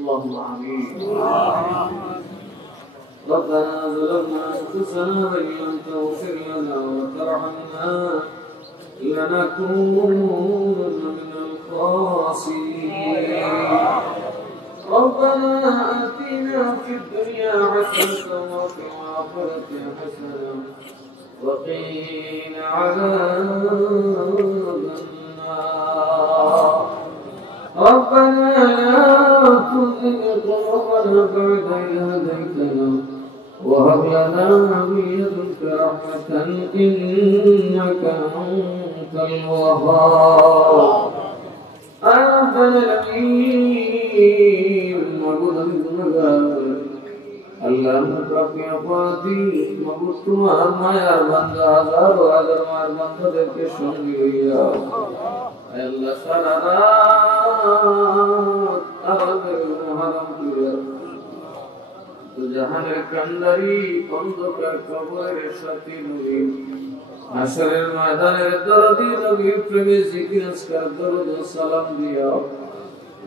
اللهم آمين. ربنا ظلمنا أنفسنا وإن لم تغفر لنا وترحمنا لنكونن من الخاسرين. ربنا آتنا في الدنيا حسنة وفي الآخرة حسنة وقنا عذاب النار. ربنا لا تزغ قلوبنا بعد إذ هديتنا وهب لنا من لدنك رحمة إنك أنت الوهاب. رب العالمين معبود আল্লাহ প্রতি অপরাধী মাবুদ তোমার মায়ার বান্দা হাজার হাজার মায়ের বান্দাদেরকে সঙ্গে লইয়া আল্লাহ সারা রাত তাদের মুহাররম করিয়া তো জাহানের কান্ডারি অন্ধকার কবরের সাথী নবী হাসরের ময়দানের দরদি নবী প্রেমে জিকির আজকার দরুদ ও সালাম দিও।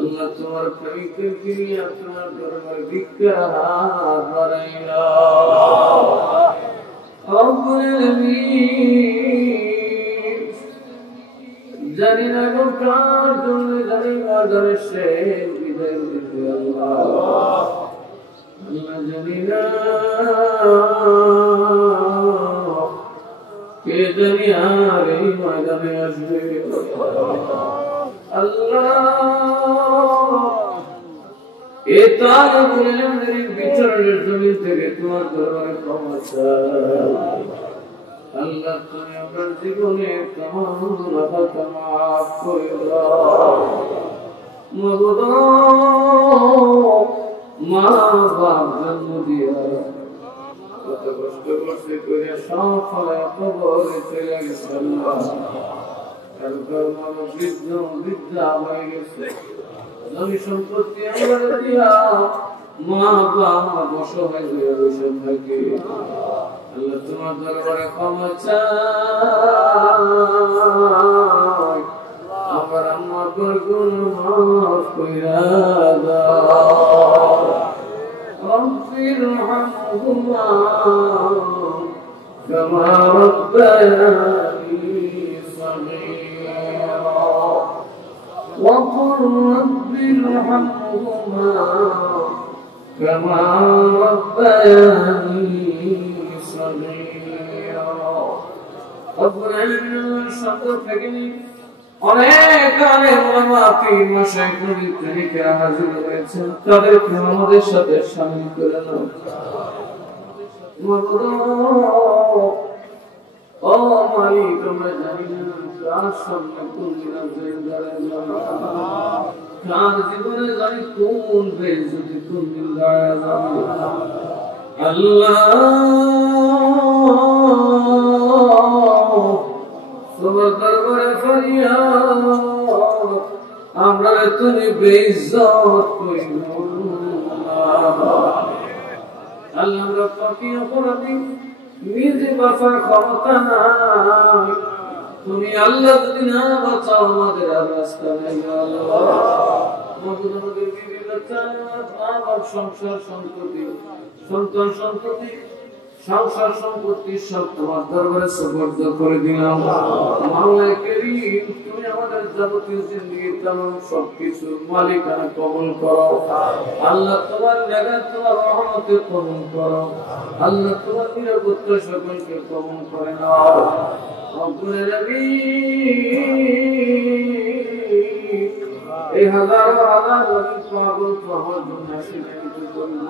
আল্লাহ তোমার প্রেমিকের কিরিয়া তোমার দরবারে ভিক্ষা বাড়াইলা। রব্বুল আলামিন জানি না গো কার জন্য জানি বাজারে শেষ বিদায় দিতে আল্লাহ জানি না কে জানি আর এই ময়দানে আসবে আল্লাহ এ তার বললেন বিচারের জমি থেকে তোমার দরবারে ক্ষমা চাই। আল্লাহ তুমি আমার জীবনের তমাম গুনাহকে মাফ করে দাও। মাবুদ মা বাপ জন্ম দিয়া কত কষ্ট করছে করে সব ফলে কবরে চলে গেছে আল্লাহ। তারপর মানব বৃদ্ধ বৃদ্ধা হয়ে গেছে জমি সম্পত্তি আমরা দিয়া মা বাপ অসহায় হয়ে বসে থাকে। আল্লাহ তোমার দরবারে ক্ষমা চাই আমার আমার গুণ মাফ কইরা দাও। রব্বির হামহুমা কামা রব্বায়ানি صغيرا وقل رب ارحمهما كما ربياني صغيرا। رب العالمين شكر فيني অনেক আলেম ওলামা পীর মাশায়েখ মুরিদরা হাজির হয়েছেন তাদেরকে আমাদের সাথে শামিল করে নাও। ও মালিক আমরা জানি না কার সামনে কোন দিন কার জীবনে জানি কোন বেইজ্জতি কোন দিন দাঁড়ায় যাবে। আল্লাহ তোমার দরবারে ফরিয়াদ আমরা তুমি বেইজ্জত করিও না। আল্লাহ আমরা পাপী অপরাধী নিজে বাঁচার ক্ষমতা নাই। তুমি আল্লাহ যদি না বাঁচাও আমাদের আর রাস্তা নেই। আমাদের বিবি বাচ্চা আমার সংসার সম্পত্তি সন্তান সন্ততি সংসার সম্পত্তি সব তোমার দরবারে সুপর্দ করে দিলাম। মাওলা কারীম তুমি আমাদের যাবতীয় জিন্দেগীর तमाम সবকিছুর মালিকানা কবুল করো। আল্লাহ তোমার নেগাত তোমার রহমতে কবুল করো। আল্লাহ তোমার নিরাপত্তা সকলকে কবুল করে নাও। রব্বুল আলামিন এই হাজার হাজার নবী পাগল তোমার জন্য শিকায়ত করুন।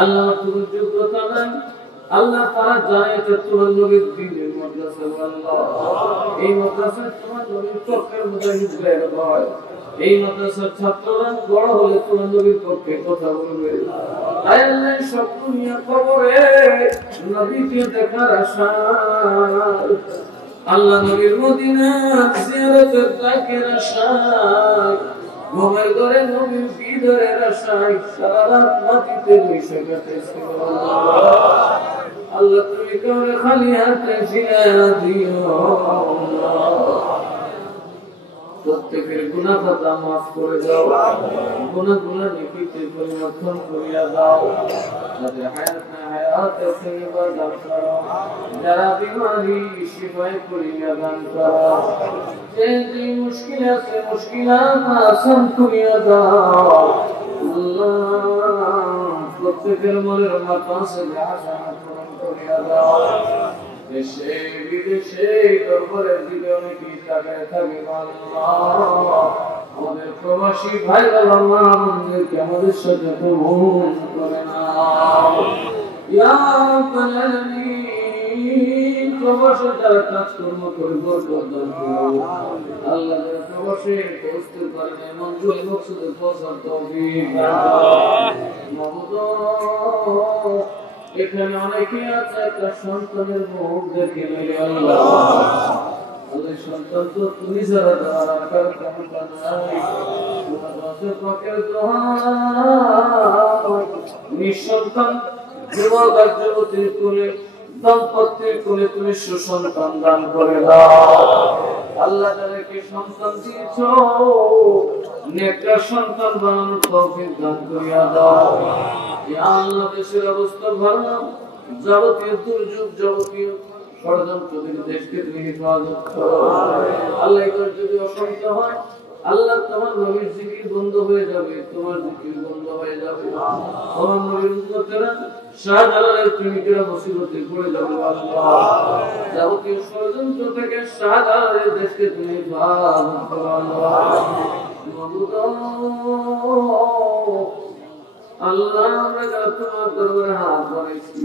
আল্লাহ তুমি যোগ্যতা নাই আল্লাহ তারা জানে যে তোমার নবীর দ্বীনের মাদ্রাসা আল্লাহ এই মাদ্রাসা তোমার নবীর চক্রের মুজাহিদ বের হয়। এই মাদ্রাসার ছাত্ররা বড় হলে তোমার নবীর পক্ষে কথা বলবে। আয় আল্লাহ সব দুনিয়া কবরে নবীকে দেখার আশা আল্লাহ নবীর মদিনা জিয়ারতের তাকের আশা ঘুমের ঘরে নবীর ভিতরের আশায় সারা রাত মাটিতে বসে কাটাইছে। আল্লাহ তুমি কাউরে খালি হাতে ফিরাইয়া দিও। প্রত্যেকের গুনাহ খাতা মাফ করে দাও, গুনাহগুলো নেকিতে পরিবর্তন করিয়া দাও, যাদের হায়াত না হায়াতে তৈয়বা দান করো, যারা বিমারি শিফায়ে করিয়া দান করো, যে যে মুশকিল আছে মুশকিলাত আসান করিয়া দাও আল্লাহ, প্রত্যেকের মনের মাকাসে হাসানাত পূরণ করিয়া দাও। দেশে বিদেশে দরবারের দিকে অনেকেই তাকায় থাকে আল্লাহ, আমাদের প্রবাসী ভাই আল্লাহ আমাদেরকে আমাদের সাথে কবুল করে নাও ইয়া রাব্বাল আলামিন। প্রবাসে যারা কাজকর্ম করে বরকত দান করো আল্লাহ, যারা প্রবাসে পৌঁছতে পারে না মঞ্জুর মকসুদে পৌঁছার তৌফিক দান করো। এখানে অনেকে আছে একটা সন্তানের মুখ দেখে মেরে আল্লাহ, আল্লাহ সন্তান তো তুমি যারা দেওয়ার আকার ক্ষমতা নাই, তোমার রসে পাকের দোহাই নিঃসন্তান যুবক আর যুবতীর কোলে দম্পতির কোলে তুমি সুসন্তান দান করে দাও আল্লাহ, যাদেরকে সন্তান দিয়েছ নেককার সন্তান বানানোর তৌফিক দান করিয়া দাও ইয়া আল্লাহ। দেশের অবস্থা ভালো না, যাবতীয় দুর্যোগ যাবতীয় ষড়যন্ত্র থেকে দেশকে তুমি হেফাজত করো আল্লাহ। এবার যদি অসংখ্য হয় আল্লাহ, তোমার নবীর জিকির বন্ধ হয়ে যাবে, তোমার জিকির বন্ধ হয়ে যাবে, তোমার নবীর উম্মতেরা শাহজালালের প্রেমিকেরা মুসিবতে পড়ে যাবে আল্লাহ। যাবতীয় ষড়যন্ত্র থেকে শাহজালালের দেশকে তুমি হেফাজত করো আল্লাহ। আল্লাহ, আমরা যারা তোমার দরবারে হাত বাড়াইছি,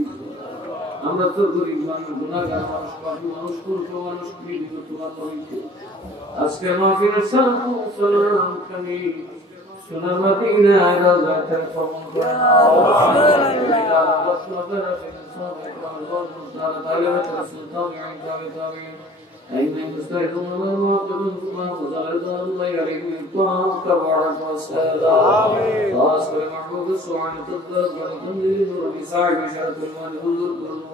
আমরা তো গরিব মানুষ, গুনাহগার মানুষ, পাপী মানুষ, মূর্খ মানুষ, পীড়িত তোমার নবীকে আজকে মাহফিলের সালাম কামি সোনার মদিনায় রওজাতে কবুল করে নাও ইয়া রাব্বাল আলামিন। أين مستحقون الموقفون كما فضل الله عليهم الطعام كبارك والسلام وأسكر محبوب السوعان تطلق ونتنزل ونساعد شرط المال حضور كله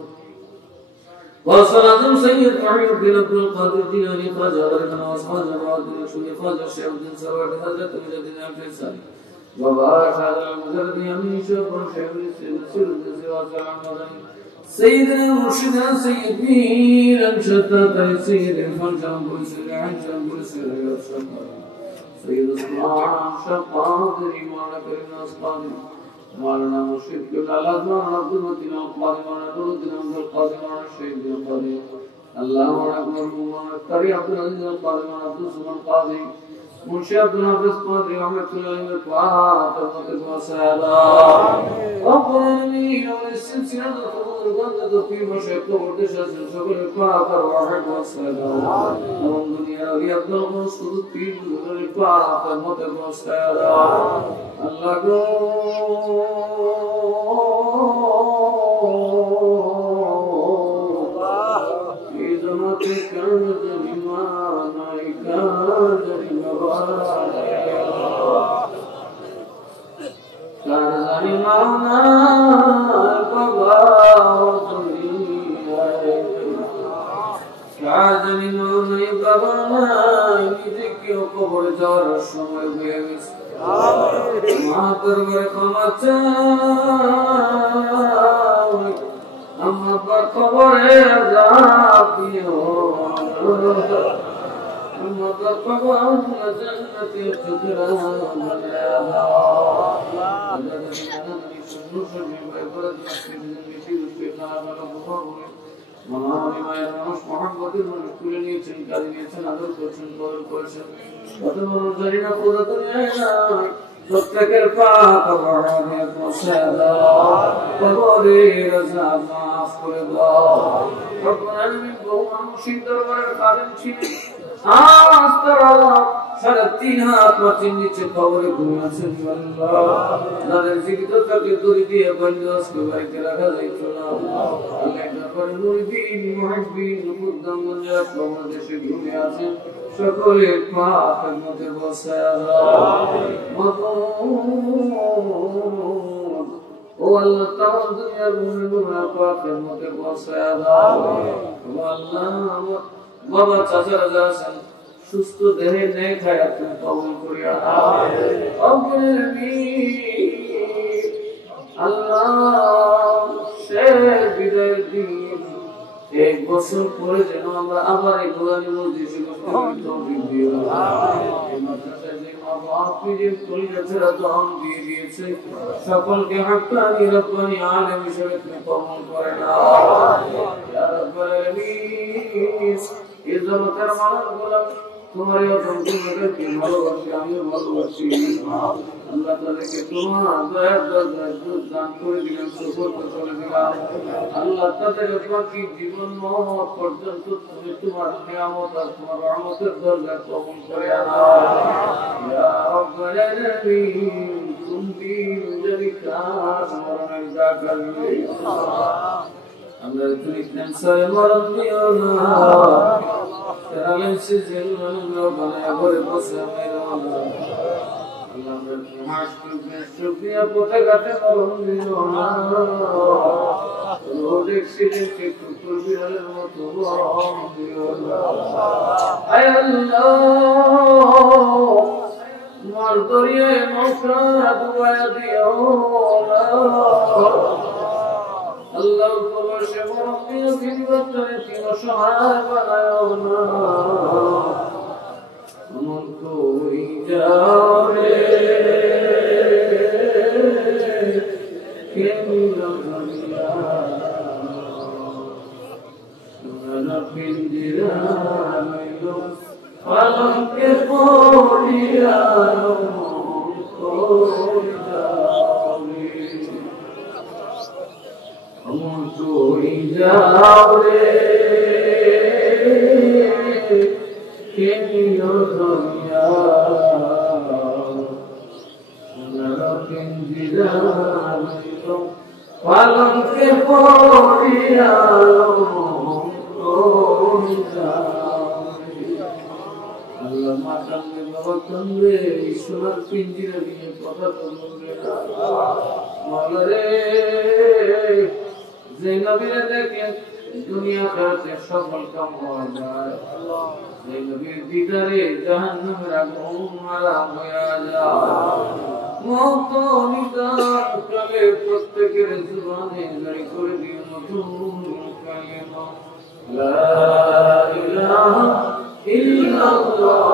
وصلاة سيد محمد بن عبد القادر الجيلاني خواجة غرقنا وأصحاب جماعة الرسول خواجة الشيخ بن سواد حضرة مجدنا الفيصل وبارك هذا المجرد يمين شيخ الشيخ السيد الزواج العمداني سيدنا مرشدنا سيد مير أنشدت سيد الفرجان برسل عجل برسل يرشد سيد اسماء شقاقر إيمان كريم أصحابه مولانا مرشد كبلا لازمان عبد المتين القادم ونور الدين عبد القادم والشيخ القادم الله أكبر مولانا الكري عبد العزيز القادم عبد الصمد القادم منشي عبد الحافظ قادر رحمة الله الفاتحة والسلام أقرني والسلسلة الغدة في مشيط وردشة سبل الفاتحة والحق والسلام الدنيا رياض المسجد في سبل الفاتحة والسلام الله في زمتك সময় হয়ে গেছে মা দরবারে ক্ষমা চাই, আমার কবরে আযাব দিও, আমার কবর জান্নাতে টুকরা বানায়া দাও। মায়ের মানুষ মহাব্বতের মানুষ তুলে নিয়েছেন, কাজে নিয়েছেন, আদর করছেন, বদল করছেন, কত মানুষ জানি না পুরো দুনিয়ায় নাই। প্রত্যেকের পাপ অপরাধের মুছে দাও, কবরের আযাব মাফ করে দাও। রব্বুল আলামিন বহু মানুষের দরবারে কারেন ছিলেন, আজ তারা ৩.৫ হাত মাটির নিচে কবরে ঘুমিয়ে আছেন। আল্লাহ, যাদের জীবিত থাকে দড়ি দিয়ে বাঁধে আজকে বাড়িতে রাখা যাইতো না। আল্লাহ, দরবারে মুরিদিন মুহিব্বিন মুকদ্দামরা বাংলাদেশে ঘুমিয়ে আছেন, সকলের পাপের মধ্যে বসায়া দাও। ও আল্লাহ, তামাম দুনিয়ার মুমিনরা পাপের মধ্যে বসায়া দাও। ও আল্লাহ, বাবা চাচারা যারা আছেন সুস্থ দেহে নেক হায়াত তুমি কবুল করিয়া নাও। আল্লাহ শেষ বিদায়ের দিন এক বছর পরে যেন আমরা আবার এই গোলামি মজলিসে তৌফিক দিও। এই মাদ্রাসায় যে মা-বাপ যে কলিজাতেরা দম দিয়ে দিয়েছে সকলকে হাক্কানি রব্বানি আলেম হিসেবে তুমি কবুল করে নাও ইয়া রাব্বাল আলামিন। এই জগতের মানুষগুলো তোমার এই অসংখ্য লোকেরকে ভালোবাসি, আমিও ভালোবাসি। আল্লাহ তাদেরকে তোমার দয়ার দরজায় দান করে দিলেন, সুবর্ণ করে দিলাম। আল্লাহ তাদের বাকি জীবন মহৎ পর্যন্ত তুমি তোমার নিয়ামত আর তোমার রহমতের দরজা কবুল করে নাও ইয়া রাব্বাল আলামিন। তুমি জানিকা মরণের জাগালে আমরা তুমি ক্যান্সারে মরণ দিও না, প্যারালাইসিস এলো বানায় ঘরে বসে মেরো না। আল্লাহ আমরা শুকরিয়া পথে ঘাটে মরণ দিও না, রোড অ্যাক্সিডেন্টে কুকুর বিড়ালের মতো মরণ দিও না। আয় আল্লাহ তোমার দরিয়ায় নৌকা ডুবাইয়া দিও না। আল্লাহ প্রবাসে মরণ দিও, বিনিবর্তনে তিন সহায় বানায়ও না। মন কই যাবে কেমিলা দুনিয়া সোনার পিঞ্জিরা লইলো পালঙ্কে পড়িয়া মন কই যাবে মন কই যাবে কেমিলা দুনিয়া সোনার পিঞ্জিরা লইলো পালঙ্কে পড়িয়া মন কই যাবে। আল্লাহ মাতালে বাবা কান্দে সোনার পিঞ্জিরা নিয়ে কথা বলবে না। মাওলা রে যে নবীরে দেখে দুনিয়া কাছে সকল কাম হওয়া যায়, যে নবীর দিদারে জাহান্নামের আগুন আরাম হয়ে যায়। মত নিদান কালে প্রত্যেকের জীবনে জারি করে দিও নতুন কালিমা লা ইলাহা ইল্লাল্লাহ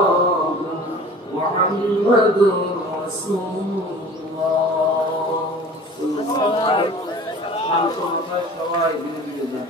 মুহাম্মাদুর রাসূলুল্লাহ। সবাই ধীরে ধীরে যান।